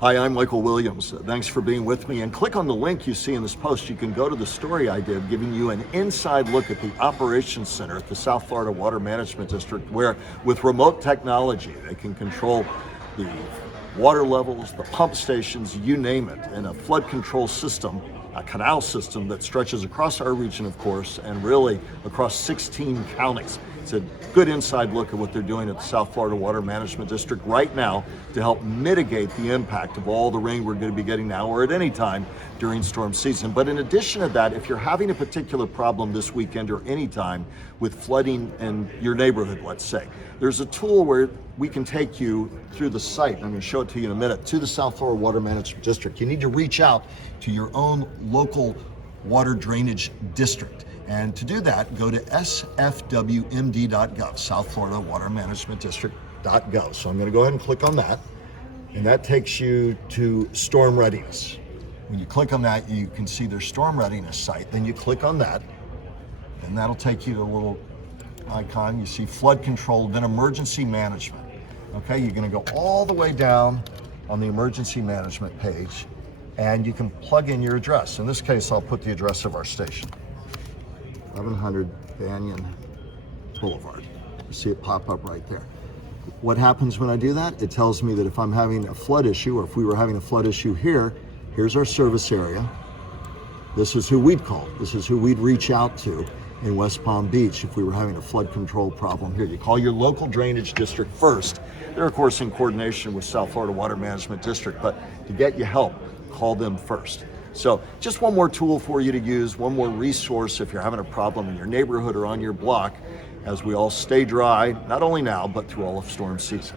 Hi, I'm Michael Williams. Thanks for being with me. And click on the link you see in this post. You can go to the story I did giving you an inside look at the operations center at the South Florida Water Management District, where with remote technology, they can control the water levels, the pump stations, you name it, in a flood control system, a canal system that stretches across our region, of course, and really across 16 counties. It's a good inside look at what they're doing at the South Florida Water Management District right now to help mitigate the impact of all the rain we're going to be getting now or at any time during storm season. But in addition to that, if you're having a particular problem this weekend or any time with flooding in your neighborhood, let's say, there's a tool where we can take you through the site. I'm going to show it to you in a minute, to the South Florida Water Management District. You need to reach out to your own local water drainage district. And to do that, go to sfwmd.gov, South Florida Water Management District.gov. So I'm going to go ahead and click on that. And that takes you to storm readiness. When you click on that, you can see their storm readiness site. Then you click on that, and that'll take you to a little icon. You see flood control, then emergency management. Okay, you're going to go all the way down on the emergency management page, and you can plug in your address. In this case, I'll put the address of our station. 1100 Banyan Boulevard. You see it pop up right there. What happens when I do that? It tells me that if I'm having a flood issue, or if we were having a flood issue here, here's our service area. This is who we'd call. This is who we'd reach out to in West Palm Beach if we were having a flood control problem here. You call your local drainage district first. They're, of course, in coordination with South Florida Water Management District, but to get you help, call them first. So just one more tool for you to use, one more resource if you're having a problem in your neighborhood or on your block, as we all stay dry, not only now, but through all of storm season.